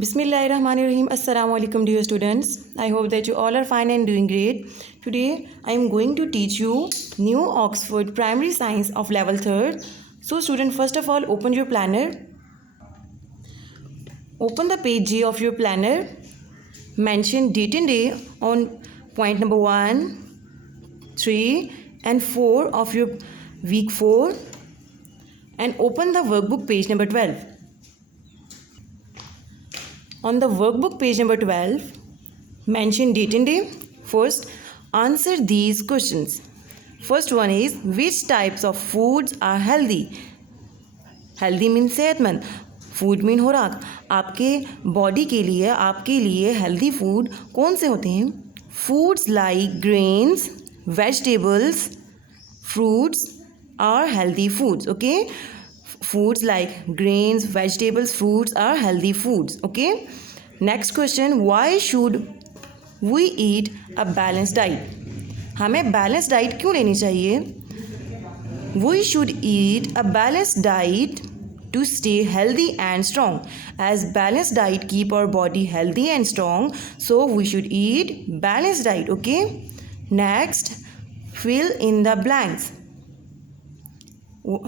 Bismillahirrahmanirrahim. Assalamu alaikum dear students. I hope that you all are fine and doing great. Today I am going to teach you new Oxford Primary Science of level 3rd. So student, first of all open your planner. Open the page G of your planner. Mention date and day on point number 1, 3 and 4 of your week 4 and open the workbook page number 12. On the workbook page number 12, mention date and day. First, answer these questions. First one is, which types of foods are healthy? Healthy means सेहतमंद. Food mean खुराक. आपके body के लिए, आपके लिए healthy food कौन से होते हैं? Foods like grains, vegetables, fruits are healthy foods. Okay, foods like grains, vegetables, fruits are healthy foods. Okay, next question, why should we eat a balanced diet? हमें balanced diet क्यों लेनी चाहिए? We should eat a balanced diet to stay healthy and strong. As balanced diet keep our body healthy and strong, so we should eat balanced diet. Okay, next, fill in the blanks.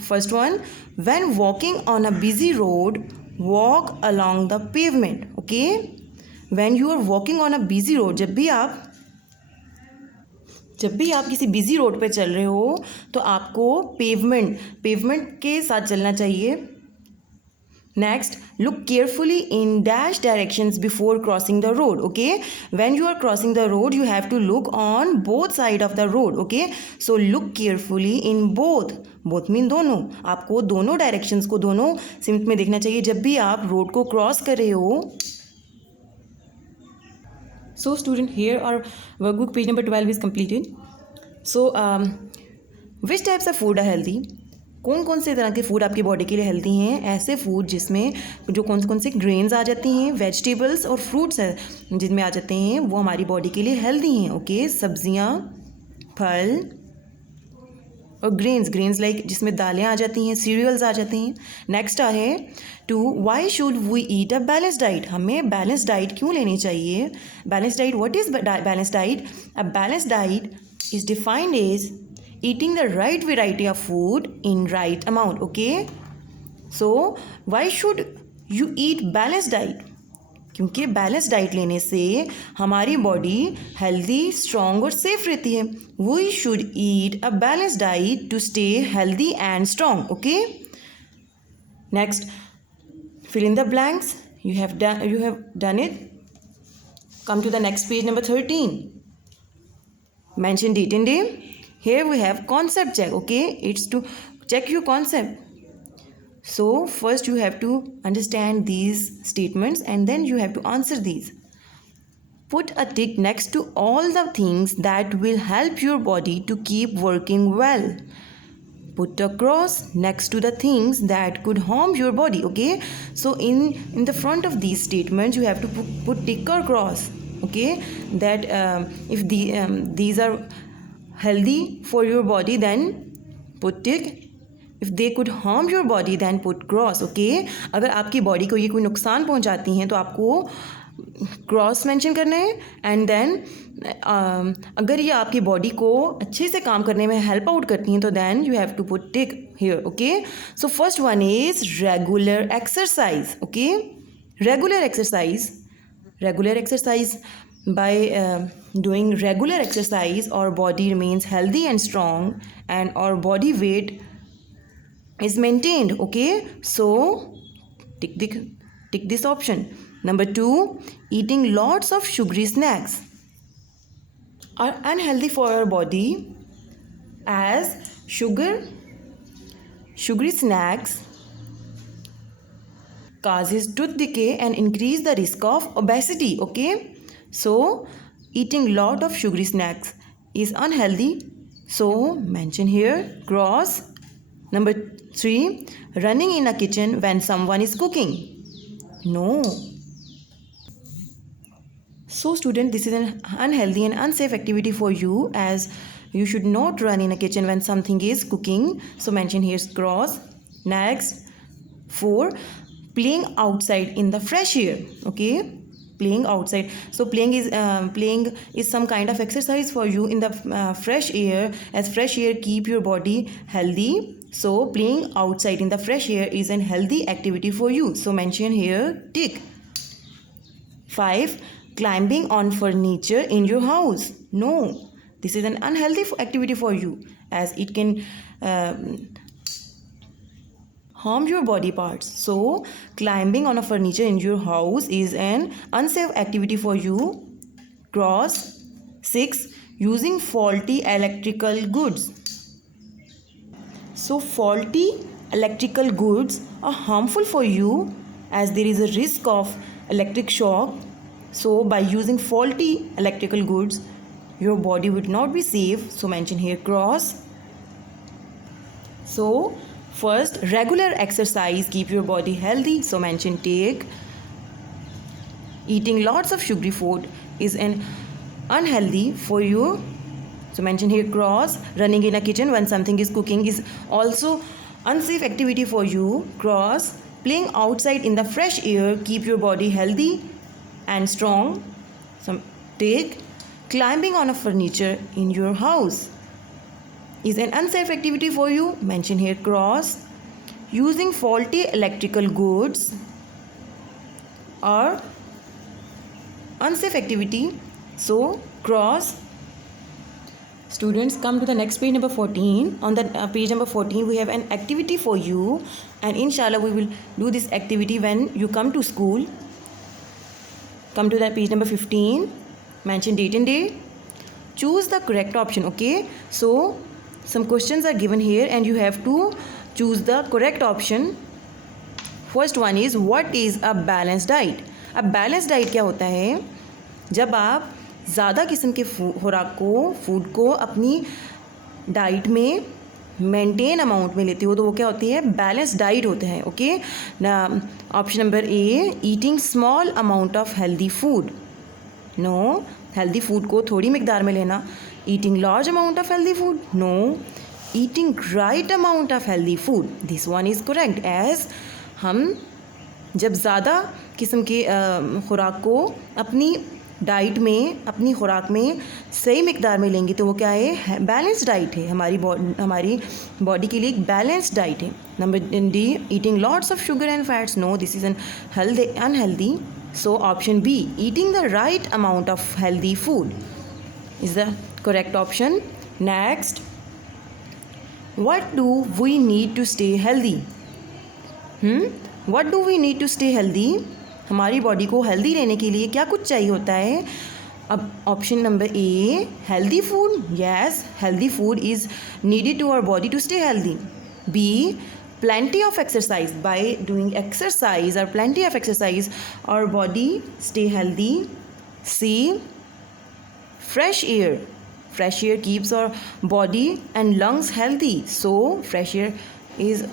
First one, when walking on a busy road, walk along the pavement. Okay, when you are walking on a busy road, जब भी आप किसी busy road पे चल रहे हो तो आपको पेवमेंट के साथ चलना चाहिए. Next, look carefully in dash directions before crossing the road. Okay, when you are crossing the road, you have to look on both side of the road. Okay, so look carefully in both mean दोनों. आपको दोनों directions को दोनों सिम्ट में देखना चाहिए जब भी आप रोड को क्रॉस कर रहे हो. So student, here our workbook page number 12 is completed. So which types of food are healthy? कौन कौन से तरह के फूड आपकी बॉडी के लिए हेल्दी हैं? ऐसे फूड जिसमें जो कौन से ग्रेन्स आ जाती हैं, वेजिटेबल्स और फ्रूट्स हैं जिनमें आ जाते हैं, वो हमारी बॉडी के लिए हेल्दी हैं. ओके, सब्जियां, फल और ग्रेन्स लाइक जिसमें दालें आ जाती हैं, सीरियल्स आ जाते हैं. नेक्स्ट है two, why should we eat a balance diet? हमें बैलेंस डाइट क्यों लेनी चाहिए? Balance diet, what is balance diet? A balance diet is defined as eating the right variety of food in right amount. Okay, so why should you eat balanced diet? क्योंकि balance diet लेने से हमारी body healthy, strong और safe रहती है. We should eat a balance diet to stay healthy and strong. Okay, next, fill in the blanks. You have done it. Come to the next page number 13. Mention date and day. Here we have concept check. Okay, it's to check your concept. So first you have to understand these statements and then you have to answer these. Put a tick next to all the things that will help your body to keep working well. Put a cross next to the things that could harm your body. Okay, so in the front of these statements you have to put tick or cross. Okay, that if these are healthy for your body, then put tick. If they could harm your body, then put cross. Okay, अगर आपकी body को ये कोई नुकसान पहुंचाती हैं तो आपको क्रॉस मेंशन करना है. एंड देन अगर ये आपकी बॉडी को अच्छे से काम करने में हेल्प आउट करती हैं तो then you have to put tick here. Okay, so first one is regular exercise. Okay, regular exercise by doing regular exercise, our body remains healthy and strong and our body weight is maintained. Okay, so tick this option. Number 2, eating lots of sugary snacks are unhealthy for our body as sugary snacks causes tooth decay and increase the risk of obesity. Okay, so eating lot of sugary snacks is unhealthy, so mention here cross. Number 3, running in a kitchen when someone is cooking. No. So student, this is an unhealthy and unsafe activity for you, as you should not run in a kitchen when something is cooking, so mention here cross. Next, 4, playing outside in the fresh air. Okay, playing outside. So playing is some kind of exercise for you in the fresh air, as fresh air keep your body healthy. So playing outside in the fresh air is an healthy activity for you. So mention here tick. 5. Climbing on furniture in your house. No, this is an unhealthy activity for you, as it can harm your body parts. So climbing on a furniture in your house is an unsafe activity for you. Cross. 6. Using faulty electrical goods. So faulty electrical goods are harmful for you, as there is a risk of electric shock. So by using faulty electrical goods, your body would not be safe. So mention here cross. So first, regular exercise keep your body healthy. So mention take. Eating lots of sugary food is an unhealthy for you. So mention here cross. Running in a kitchen when something is cooking is also unsafe activity for you. Cross. Playing outside in the fresh air keep your body healthy and strong. So take. Climbing on a furniture in your house is an unsafe activity for you. Mention here cross. Using faulty electrical goods are unsafe activity. So cross. Students, come to the next page number 14. On the page number 14 we have an activity for you, and inshallah we will do this activity when you come to school. Come to that page number 15. Mention date and day. Choose the correct option. Okay, so some questions are given here and you have to choose the correct option. First one is, what is a balanced diet? A balanced diet क्या होता है? जब आप ज़्यादा किस्म के food को अपनी डाइट में मेंटेन अमाउंट में लेते हो तो वो क्या होती है? बैलेंस डाइट होते हैं. Okay, option number A, eating small amount of healthy food. No, healthy food को थोड़ी मिकदार में लेना. Eating large amount of healthy food. No, eating right amount of healthy food. This one is correct, as हम जब ज़्यादा किस्म के खुराक को अपनी डाइट में, अपनी खुराक में सही मिकदार में लेंगे तो वो क्या है? बैलेंस डाइट है. हमारी बॉडी के लिए एक बैलेंस डाइट है. Number D, eating lots of sugar and fats. No, this is unhealthy. So option B, eating the right amount of healthy food is the correct option. Next, what do we need to stay healthy? What do we need to stay healthy? हमारी body को healthy रहने के लिए क्या कुछ चाहिए होता है? अब option number A, healthy food. Yes, healthy food is needed to our body to stay healthy. B, plenty of exercise. By doing exercise or plenty of exercise, our body stay healthy. C, fresh air. Fresh air keeps our body and lungs healthy. So fresh air is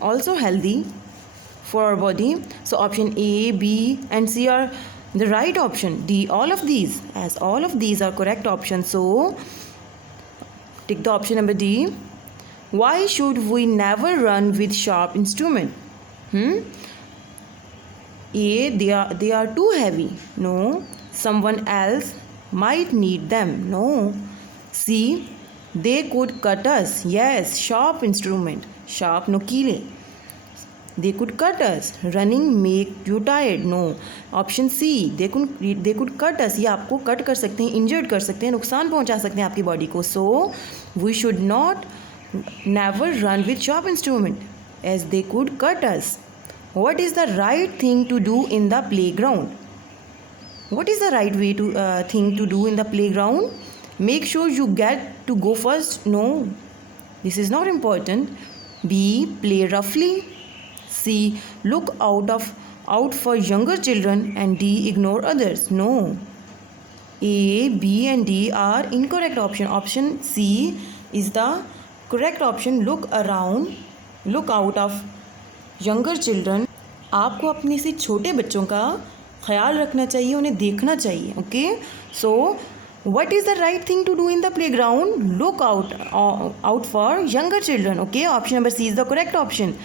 also healthy for our body. So option A, B and C are the right option. D, all of these, as all of these are correct options. So take the option number D. Why should we never run with sharp instrument? A, they are too heavy. No, someone else might need them. No. C, they could cut us. Yes, sharp instrument. Sharp, nokile. They could cut us. Running make you tired. No. Option C, they could cut us. ये आपको cut कर सकते हैं, injured कर सकते हैं, नुकसान पहुंचा सकते हैं आपकी बॉडी को. So we should not never run with sharp instrument, as they could cut us. What is the right thing to do in the playground? What is the right way to thing to do in the playground? Make sure you get to go first. No, this is not important. B, play roughly. C, look out for younger children. And D, ignore others. No, A, B and D are incorrect option. Option C is the correct option. Look around, look out of younger children. आपको अपने से छोटे बच्चों का ख्याल रखना चाहिए, उन्हें देखना चाहिए. Okay, so what is the right thing to do in the playground? Look out for younger children. Okay, option number C is the correct option.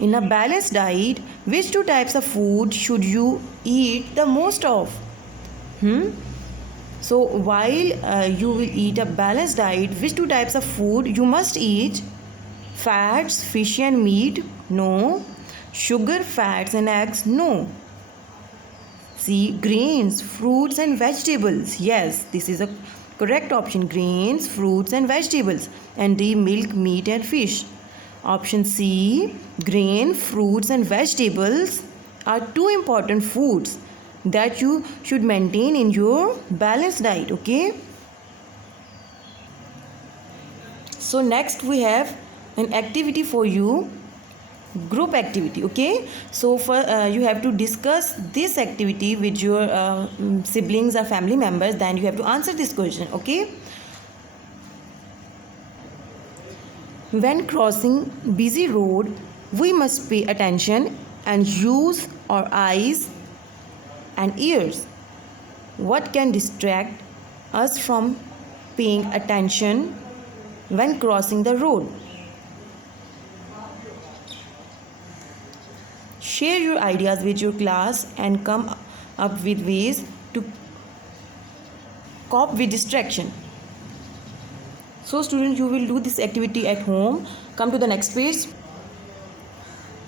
In a balanced diet, which two types of food should you eat the most of? So while you will eat a balanced diet, which two types of food you must eat? Fats, fish and meat? No. Sugar, fats and eggs? No. C. Grains, fruits and vegetables? Yes, this is a correct option. Grains, fruits and vegetables. And D. Milk, meat and fish. Option C. Grain, fruits and vegetables are two important foods that you should maintain in your balanced diet. Okay. So next we have an activity for you, group activity. Okay, so for you have to discuss this activity with your siblings or family members, then you have to answer this question. Okay, when crossing busy road, we must pay attention and use our eyes and ears. What can distract us from paying attention when crossing the road? Share your ideas with your class and come up with ways to cope with distraction. So students, you will do this activity at home. Come to the next page.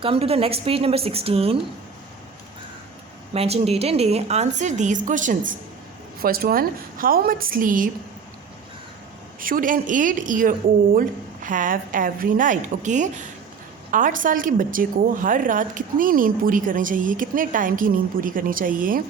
Come to the next page, number 16. Mention date and day. Answer these questions. First one, how much sleep should an 8-year-old have every night? Okay. 8 साल के बच्चे को हर रात कितनी नींद पूरी करनी चाहिए, कितने टाइम की नींद पूरी करनी चाहिए?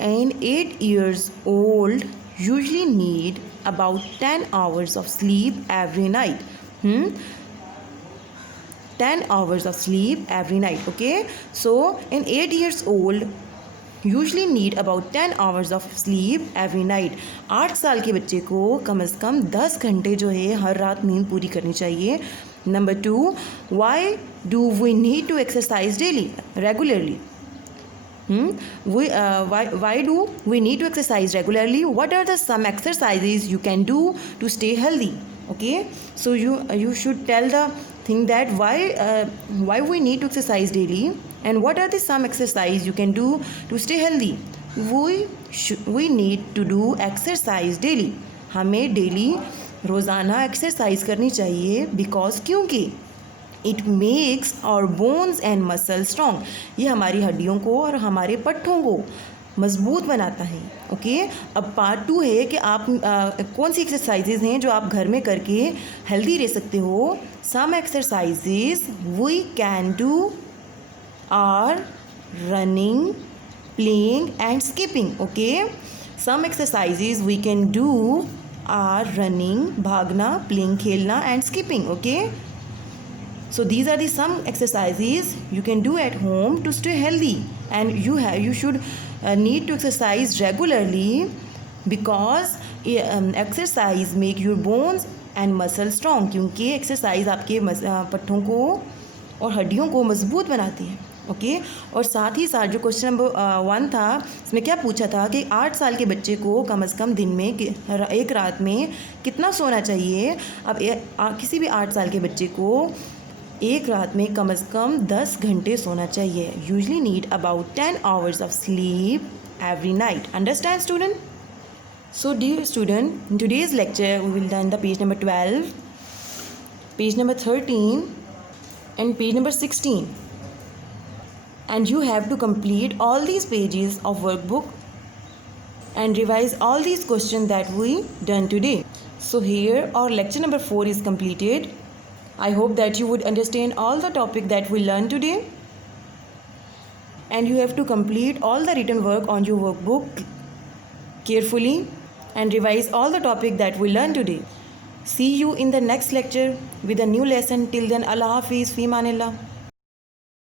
And 8 years old usually need about 10 hours of sleep every night. 10 hours of sleep every night. Okay, so an 8 years old usually need about 10 hours of sleep every night. 8 साल के बच्चे को कम से कम 10 घंटे जो है हर रात नींद पूरी करनी चाहिए. Number 2, why do we need to exercise daily, regularly? Why do we need to exercise regularly? What are the some exercises you can do to stay healthy? Okay, so you should tell the thing that why we need to exercise daily and what are the some exercise you can do to stay healthy. We need to do exercise daily. हमें daily रोज़ाना exercise करनी चाहिए because क्योंकि it makes our bones and muscle strong. ये हमारी हड्डियों को और हमारे पट्ठों को मजबूत बनाता है. ओके, अब पार्ट 2 है कि आप कौन सी एक्सरसाइजेज हैं जो आप घर में करके हेल्दी रह सकते हो. Some exercises we can do are running, playing and skipping. Okay, some exercises we can do are running, भागना, playing, खेलना and skipping. Okay, so these are the some exercises you can do at home to stay healthy, and you should need to exercise regularly because exercise make your bones and muscle strong. क्योंकि exercise आपके पट्ठों को और हड्डियों को मजबूत बनाती है. Okay, और साथ ही साथ जो क्वेश्चन नंबर 1 था इसमें क्या पूछा था कि 8 साल के बच्चे को कम से कम दिन में एक रात में कितना सोना चाहिए. अब किसी भी 8 साल के बच्चे को एक रात में कम से कम 10 घंटे सोना चाहिए. Usually need about 10 hours of sleep every night. Understand, student? So dear student, in today's lecture we will learn the page number 12, page number 13 and page number 16. And you have to complete all these pages of workbook and revise all these questions that we done today. So here our lecture number 4 is completed. I hope that you would understand all the topic that we learned today, and you have to complete all the written work on your workbook carefully and revise all the topic that we learned today. See you in the next lecture with a new lesson. Till then, Allah Hafiz, Fi Manillah.